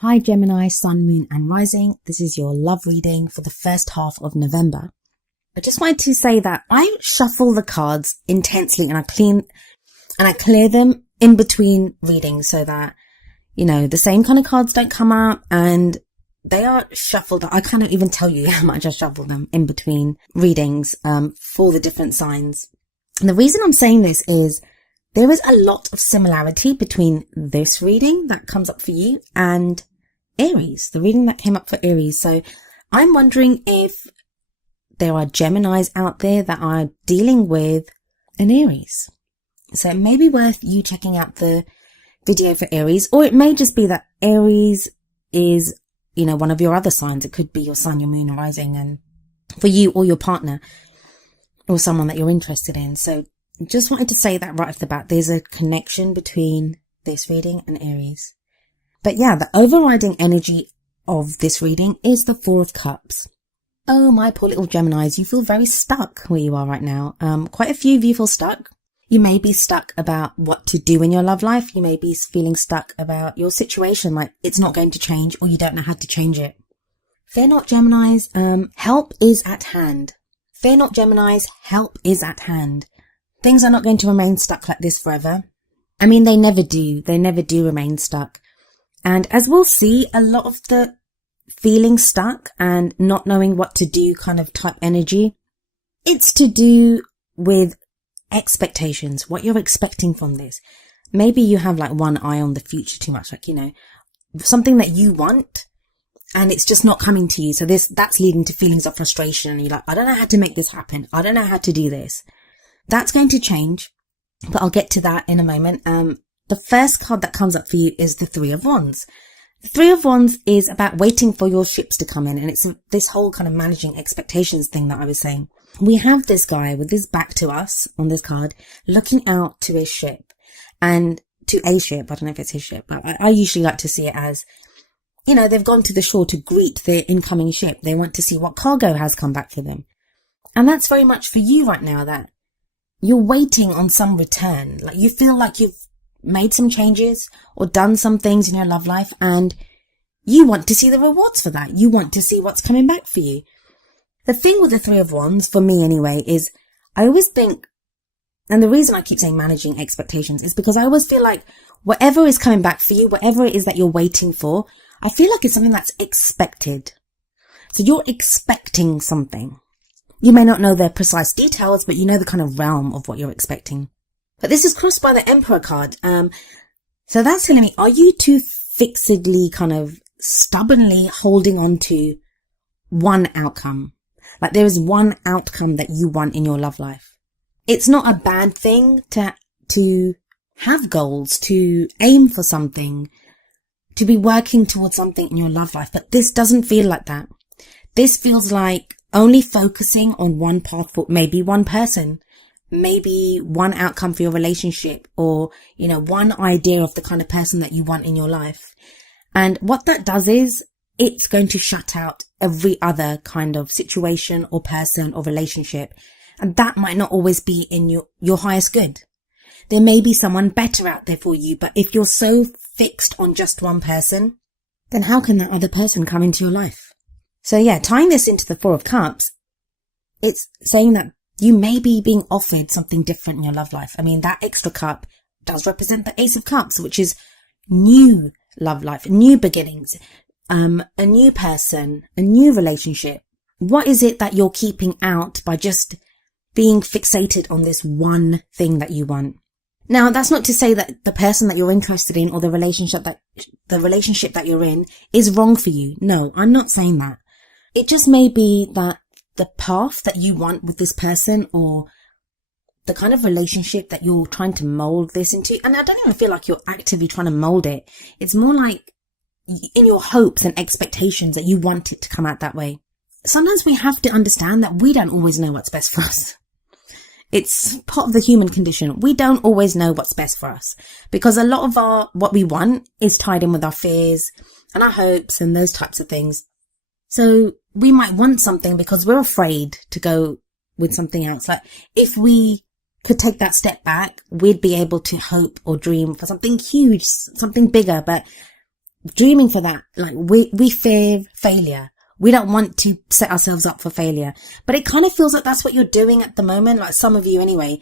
Hi Gemini, Sun, Moon and Rising. This is your love reading for the first half of November. I just wanted to say that I shuffle the cards intensely and I clear them in between readings so that, the same kind of cards don't come up and they are shuffled. I can't even tell you how much I shuffle them in between readings, for the different signs. And the reason I'm saying this is there is a lot of similarity between this reading that comes up for you and Aries, the reading that came up for Aries. So I'm wondering if there are Geminis out there that are dealing with an Aries. So it may be worth you checking out the video for Aries, or it may just be that Aries is, one of your other signs. It could be your sun, your moon, or rising, and for you or your partner or someone that you're interested in. So just wanted to say that right off the bat, there's a connection between this reading and Aries. But yeah, the overriding energy of this reading is the Four of Cups. Oh, my poor little Geminis, you feel very stuck where you are right now. Quite a few of you feel stuck. You may be stuck about what to do in your love life. You may be feeling stuck about your situation, like it's not going to change or you don't know how to change it. Fear not, Geminis, help is at hand. Fear not, Geminis, help is at hand. Things are not going to remain stuck like this forever. I mean, they never do. They never do remain stuck. And as we'll see, a lot of the feeling stuck and not knowing what to do kind of type energy, it's to do with expectations, what you're expecting from this. Maybe you have like one eye on the future too much, like, something that you want and it's just not coming to you. So that's leading to feelings of frustration. And you're like, I don't know how to make this happen. I don't know how to do this. That's going to change, but I'll get to that in a moment. The first card that comes up for you is the Three of Wands. The Three of Wands is about waiting for your ships to come in. And it's this whole kind of managing expectations thing that I was saying. We have this guy with his back to us on this card, looking out to his ship and to a ship. I don't know if it's his ship, but I usually like to see it as, they've gone to the shore to greet their incoming ship. They want to see what cargo has come back for them. And that's very much for you right now, that you're waiting on some return. Like you feel like you've made some changes or done some things in your love life and you want to see the rewards for that. You want to see what's coming back for you. The thing with the Three of Wands, for me anyway, is I always think, and the reason I keep saying managing expectations is because I always feel like whatever is coming back for you, whatever it is that you're waiting for, I feel like it's something that's expected. So you're expecting something. You may not know the precise details, but you know the kind of realm of what you're expecting. But this is crossed by the Emperor card. So that's telling me, are you too fixedly kind of stubbornly holding on to one outcome? Like there is one outcome that you want in your love life. It's not a bad thing to have goals, to aim for something, to be working towards something in your love life. But this doesn't feel like that. This feels like only focusing on one path for maybe one person, maybe one outcome for your relationship, or, one idea of the kind of person that you want in your life. And what that does is it's going to shut out every other kind of situation or person or relationship. And that might not always be in your highest good. There may be someone better out there for you, but if you're so fixed on just one person, then how can that other person come into your life? So yeah, tying this into the Four of Cups, it's saying that you may be being offered something different in your love life. I mean, that extra cup does represent the Ace of Cups, which is new love life, new beginnings, a new person, a new relationship. What is it that you're keeping out by just being fixated on this one thing that you want? Now, that's not to say that the person that you're interested in or the relationship that you're in is wrong for you. No, I'm not saying that. It just may be that the path that you want with this person or the kind of relationship that you're trying to mold this into. And I don't even feel like you're actively trying to mold it. It's more like in your hopes and expectations that you want it to come out that way. Sometimes we have to understand that we don't always know what's best for us. It's part of the human condition. We don't always know what's best for us because a lot of what we want is tied in with our fears and our hopes and those types of things. So we might want something because we're afraid to go with something else. Like if we could take that step back, we'd be able to hope or dream for something huge, something bigger. But dreaming for that. Like we fear failure. We don't want to set ourselves up for failure. But it kind of feels like that's what you're doing at the moment. Like some of you anyway,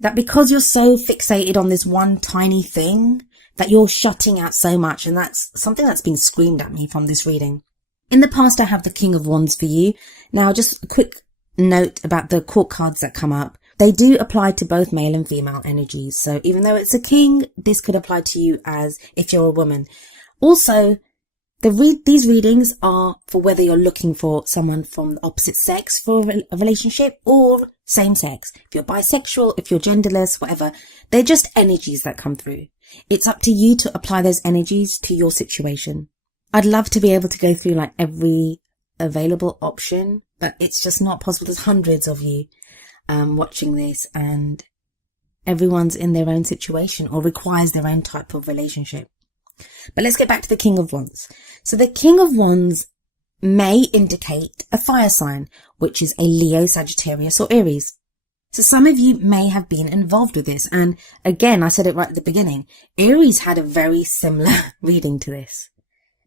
that because you're so fixated on this one tiny thing that you're shutting out so much. And that's something that's been screamed at me from this reading. In the past, I have the King of Wands for you. Now, just a quick note about the court cards that come up. They do apply to both male and female energies. So even though it's a king, this could apply to you as if you're a woman. Also, these readings are for whether you're looking for someone from the opposite sex for a relationship or same sex. If you're bisexual, if you're genderless, whatever, they're just energies that come through. It's up to you to apply those energies to your situation. I'd love to be able to go through like every available option, but it's just not possible. There's hundreds of you watching this, and everyone's in their own situation or requires their own type of relationship. But let's get back to the King of Wands. So the King of Wands may indicate a fire sign, which is a Leo, Sagittarius or Aries. So some of you may have been involved with this. And again, I said it right at the beginning, Aries had a very similar reading to this.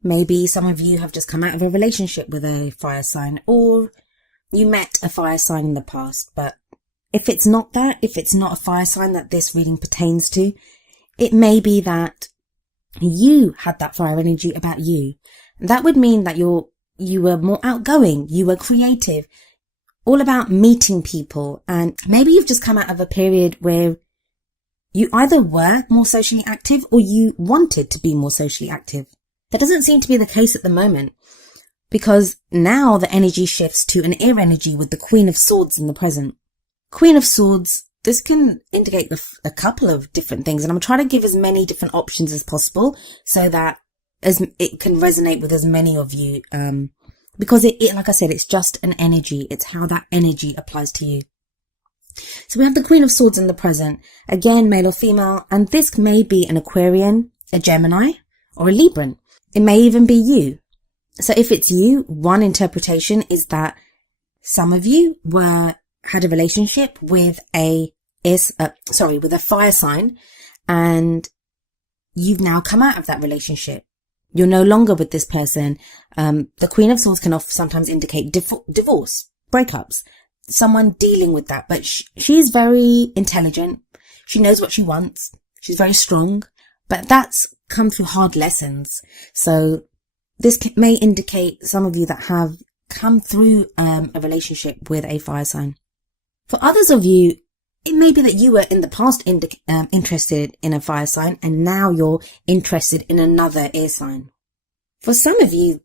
Maybe some of you have just come out of a relationship with a fire sign, or you met a fire sign in the past. But if it's not that, if it's not a fire sign that this reading pertains to, it may be that you had that fire energy about you. That would mean that you were more outgoing, you were creative, all about meeting people. And maybe you've just come out of a period where you either were more socially active or you wanted to be more socially active. That doesn't seem to be the case at the moment, because now the energy shifts to an air energy with the Queen of Swords in the present. Queen of Swords, this can indicate a couple of different things, and I'm trying to give as many different options as possible so that it can resonate with as many of you, because it, like I said, it's just an energy. It's how that energy applies to you. So we have the Queen of Swords in the present, again, male or female, and this may be an Aquarian, a Gemini, or a Libran. It may even be you. So if it's you, one interpretation is that some of you had a relationship with a fire sign, and you've now come out of that relationship. You're no longer with this person. The Queen of Swords can sometimes indicate divorce, breakups, someone dealing with that. But she's very intelligent. She knows what she wants. She's very strong, but that's come through hard lessons. So this may indicate some of you that have come through a relationship with a fire sign. For others of you, it may be that you were in the past interested in a fire sign, and now you're interested in another air sign. For some of you,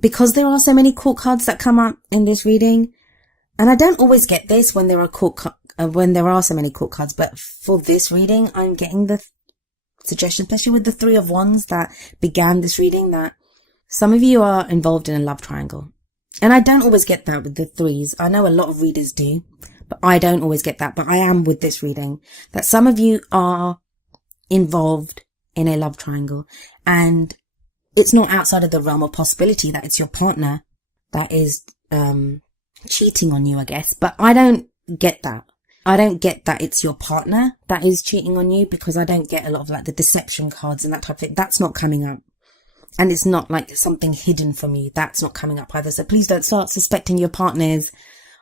because there are so many court cards that come up in this reading, and I don't always get this when there are so many court cards, but for this reading, I'm getting the suggestion, especially with the Three of Wands that began this reading, that some of you are involved in a love triangle. And I don't always get that with the threes. I know a lot of readers do, but I don't always get that. But I am with this reading, that some of you are involved in a love triangle, and it's not outside of the realm of possibility that it's your partner that is cheating on you, I guess. But I don't get that. I don't get that it's your partner that is cheating on you, because I don't get a lot of like the deception cards and that type of thing. That's not coming up. And it's not like something hidden from you. That's not coming up either. So please don't start suspecting your partners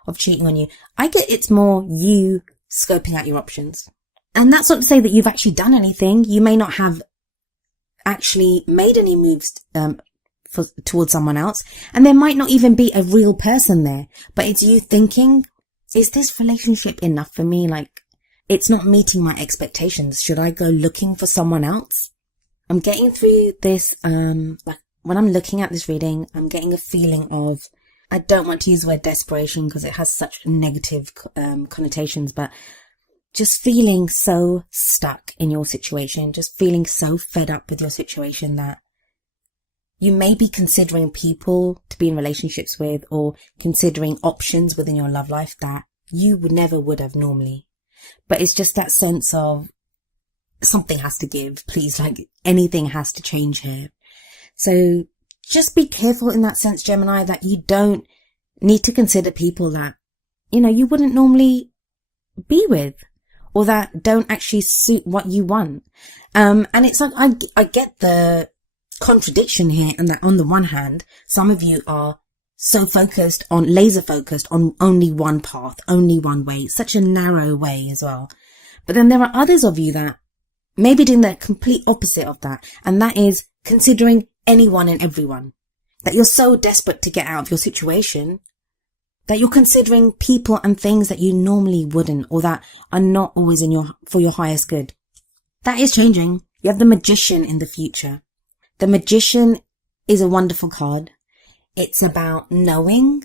of cheating on you. I get it's more you scoping out your options. And that's not to say that you've actually done anything. You may not have actually made any moves towards someone else. And there might not even be a real person there. But it's you thinking, is this relationship enough for me? Like, it's not meeting my expectations. Should I go looking for someone else? I'm getting through this, like when I'm looking at this reading, I'm getting a feeling of, I don't want to use the word desperation because it has such negative connotations, but just feeling so stuck in your situation, just feeling so fed up with your situation that you may be considering people to be in relationships with, or considering options within your love life that you never would have normally. But it's just that sense of something has to give, please, like anything has to change here. So just be careful in that sense, Gemini, that you don't need to consider people that, you wouldn't normally be with, or that don't actually suit what you want. And it's like, I get the contradiction here, and that on the one hand, some of you are so laser focused on only one path, only one way, such a narrow way as well. But then there are others of you that may be doing the complete opposite of that, and that is considering anyone and everyone. That you're so desperate to get out of your situation that you're considering people and things that you normally wouldn't, or that are not always for your highest good. That is changing. You have the Magician in the future. The Magician is a wonderful card. It's about knowing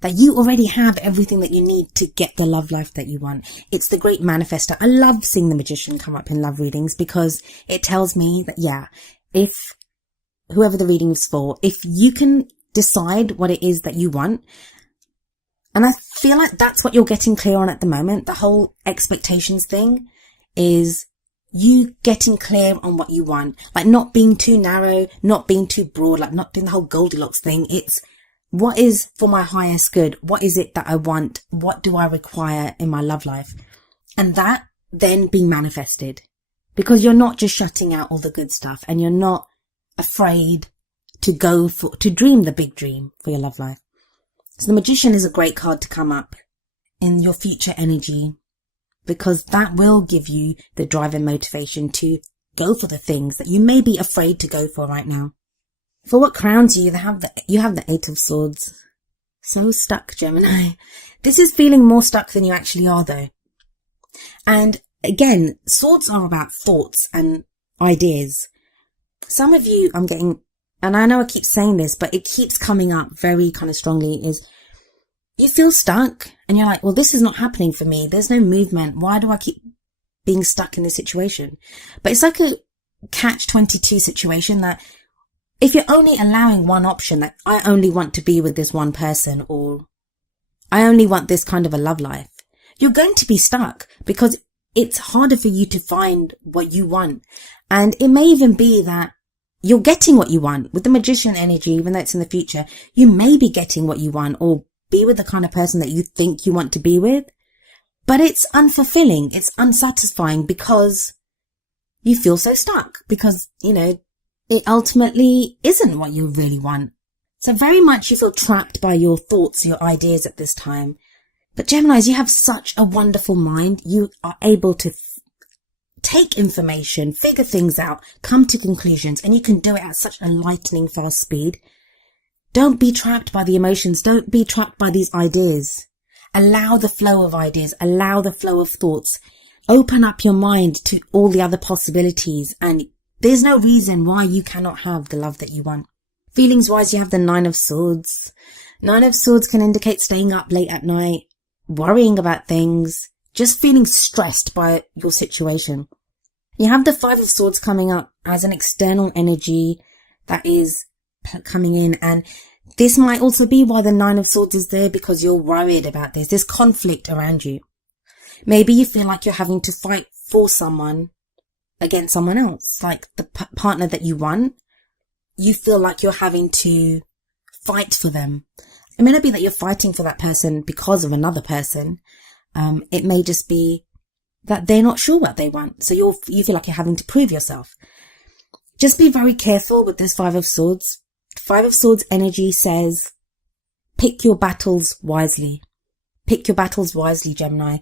that you already have everything that you need to get the love life that you want. It's the great manifester. I love seeing the Magician come up in love readings because it tells me that, yeah, if whoever the reading is for, if you can decide what it is that you want, and I feel like that's what you're getting clear on at the moment, the whole expectations thing is you getting clear on what you want, like not being too narrow, not being too broad, like not doing the whole Goldilocks thing. It's what is for my highest good? What is it that I want? What do I require in my love life? And that then being manifested, because you're not just shutting out all the good stuff, and you're not afraid to dream the big dream for your love life. So the Magician is a great card to come up in your future energy, because that will give you the drive and motivation to go for the things that you may be afraid to go for right now. For what crowns you, you have the Eight of Swords. So stuck, Gemini. This is feeling more stuck than you actually are, though. And again, swords are about thoughts and ideas. Some of you, I'm getting, and I know I keep saying this, but it keeps coming up very kind of strongly, is you feel stuck and you're like, well, this is not happening for me. There's no movement. Why do I keep being stuck in this situation? But it's like a catch-22 situation, that if you're only allowing one option, that I only want to be with this one person, or I only want this kind of a love life, you're going to be stuck, because it's harder for you to find what you want. And it may even be that you're getting what you want with the Magician energy, even though it's in the future. You may be getting what you want, or be with the kind of person that you think you want to be with, but it's unfulfilling. It's unsatisfying because you feel so stuck, because, you know, it ultimately isn't what you really want. So very much you feel trapped by your thoughts, your ideas at this time. But Geminis, you have such a wonderful mind. You are able to take information, figure things out, come to conclusions, and you can do it at such a lightning fast speed. Don't be trapped by the emotions. Don't be trapped by these ideas. Allow the flow of ideas. Allow the flow of thoughts. Open up your mind to all the other possibilities, and there's no reason why you cannot have the love that you want. Feelings wise, you have the Nine of Swords. Nine of Swords can indicate staying up late at night, worrying about things, just feeling stressed by your situation. You have the Five of Swords coming up as an external energy that is coming in, and this might also be why the Nine of Swords is there, because you're worried about this. There's conflict around you. Maybe you feel like you're having to fight for someone against someone else, like the partner that you want. You feel like you're having to fight for them. It may not be that you're fighting for that person because of another person. It may just be that they're not sure what they want. So you feel like you're having to prove yourself. Just be very careful with this Five of Swords. Five of Swords energy says, pick your battles wisely. Pick your battles wisely, Gemini.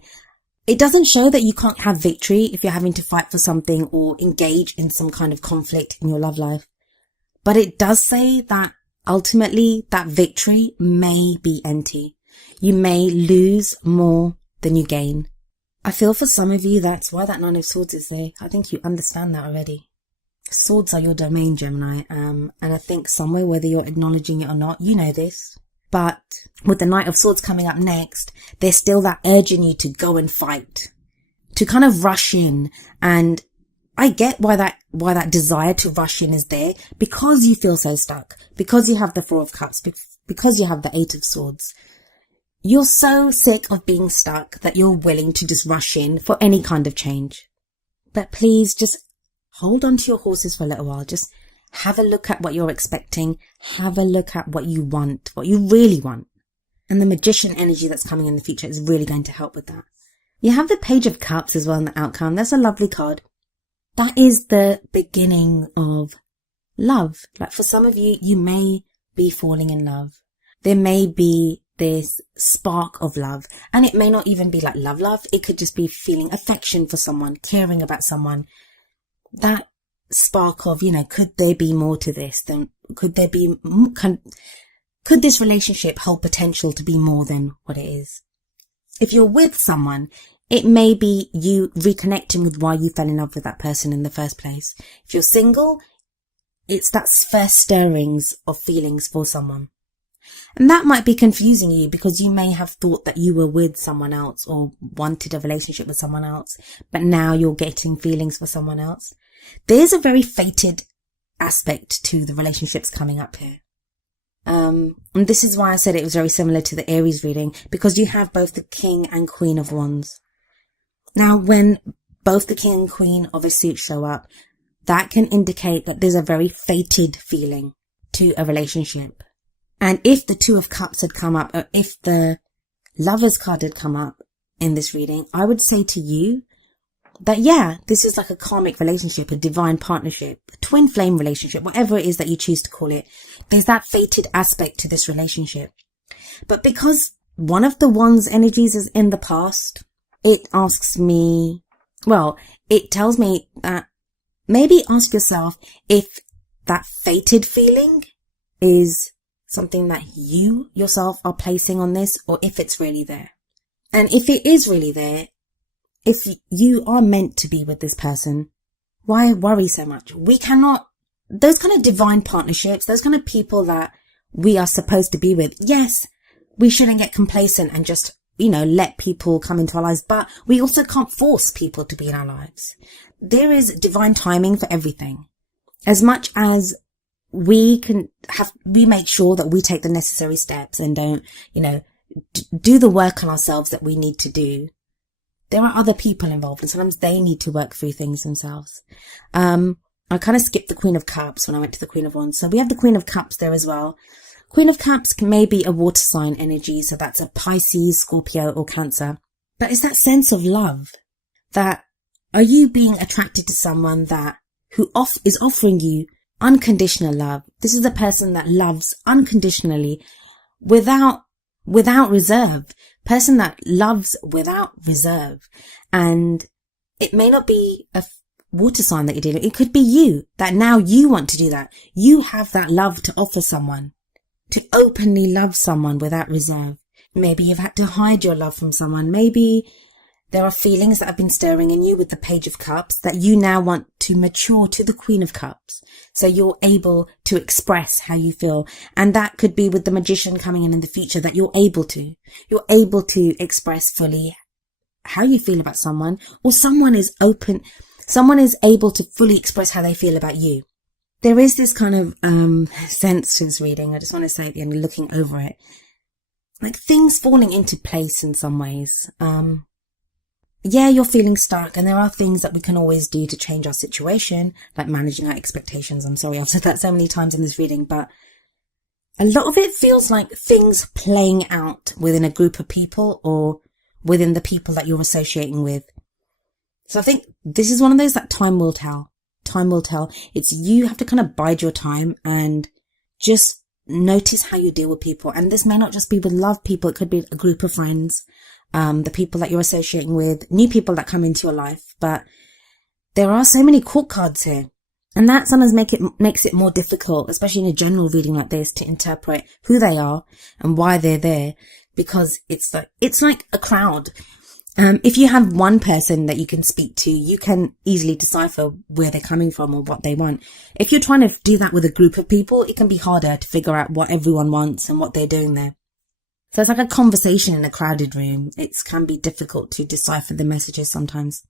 It doesn't show that you can't have victory if you're having to fight for something or engage in some kind of conflict in your love life. But it does say that ultimately that victory may be empty. You may lose more than you gain. I feel for some of you that's why that Nine of Swords is there. I think you understand that already. Swords are your domain, Gemini. And I think somewhere, whether you're acknowledging it or not, you know this. But with the Knight of Swords coming up next, there's still that urge in you to go and fight, to kind of rush in. And I get why that desire to rush in is there, because you feel so stuck, because you have the Four of Cups, because you have the Eight of Swords. You're so sick of being stuck that you're willing to just rush in for any kind of change. But please just hold on to your horses for a little while. Just have a look at what you're expecting. Have a look at what you want, what you really want. And the Magician energy that's coming in the future is really going to help with that. You have the Page of Cups as well in the outcome. That's a lovely card. That is the beginning of love. Like for some of you, you may be falling in love. There may be this spark of love, and it may not even be like love. It could just be feeling affection for someone, caring about someone. That spark of, could there be more to this? Could this relationship hold potential to be more than what it is? If you're with someone, it may be you reconnecting with why you fell in love with that person in the first place. If you're single, it's that first stirrings of feelings for someone. And that might be confusing you because you may have thought that you were with someone else or wanted a relationship with someone else, but now you're getting feelings for someone else. There's a very fated aspect to the relationships coming up here. And this is why I said it was very similar to the Aries reading, because you have both the King and Queen of Wands. Now, when both the King and Queen of a suit show up, that can indicate that there's a very fated feeling to a relationship. And if the Two of Cups had come up, or if the Lovers card had come up in this reading, I would say to you that, yeah, this is like a karmic relationship, a divine partnership, a twin flame relationship, whatever it is that you choose to call it. There's that fated aspect to this relationship. But because one of the Wands energies is in the past, it asks me, it tells me that maybe ask yourself if that fated feeling is something that you yourself are placing on this, or if it's really there. And if it is really there, if you are meant to be with this person, why worry so much? Those kind of divine partnerships, those kind of people that we are supposed to be with, yes, we shouldn't get complacent and just, let people come into our lives, but we also can't force people to be in our lives. There is divine timing for everything. As much as we make sure that we take the necessary steps and don't, do the work on ourselves that we need to do. There are other people involved, and sometimes they need to work through things themselves. I kind of skipped the Queen of Cups when I went to the Queen of Wands. So we have the Queen of Cups there as well. Queen of Cups may be a water sign energy. So that's a Pisces, Scorpio, or Cancer. But it's that sense of love. That are you being attracted to someone who is offering you unconditional love? This is a person that loves unconditionally without reserve. Person that loves without reserve. And it may not be a water sign that you're dealing with. It could be you, that now you want to do that. You have that love to offer someone, to openly love someone without reserve. Maybe you've had to hide your love from someone. Maybe there are feelings that have been stirring in you with the Page of Cups that you now want to mature to the Queen of Cups. So you're able to express how you feel. And that could be with the Magician coming in the future, that you're able to express fully how you feel about someone, or someone is able to fully express how they feel about you. There is this kind of sense to this reading. I just want to say at the end, looking over it, like things falling into place in some ways. Yeah, you're feeling stuck, and there are things that we can always do to change our situation, like managing our expectations. I'm sorry I've said that so many times in this reading, but a lot of it feels like things playing out within a group of people or within the people that you're associating with. So I think this is one of those that time will tell. Time will tell. You have to kind of bide your time and just notice how you deal with people. And this may not just be with love people. It could be a group of friends, the people that you're associating with, new people that come into your life. But there are so many court cards here. And that sometimes makes it more difficult, especially in a general reading like this, to interpret who they are and why they're there. Because it's like a crowd. If you have one person that you can speak to, you can easily decipher where they're coming from or what they want. If you're trying to do that with a group of people, it can be harder to figure out what everyone wants and what they're doing there. So it's like a conversation in a crowded room. It can be difficult to decipher the messages sometimes.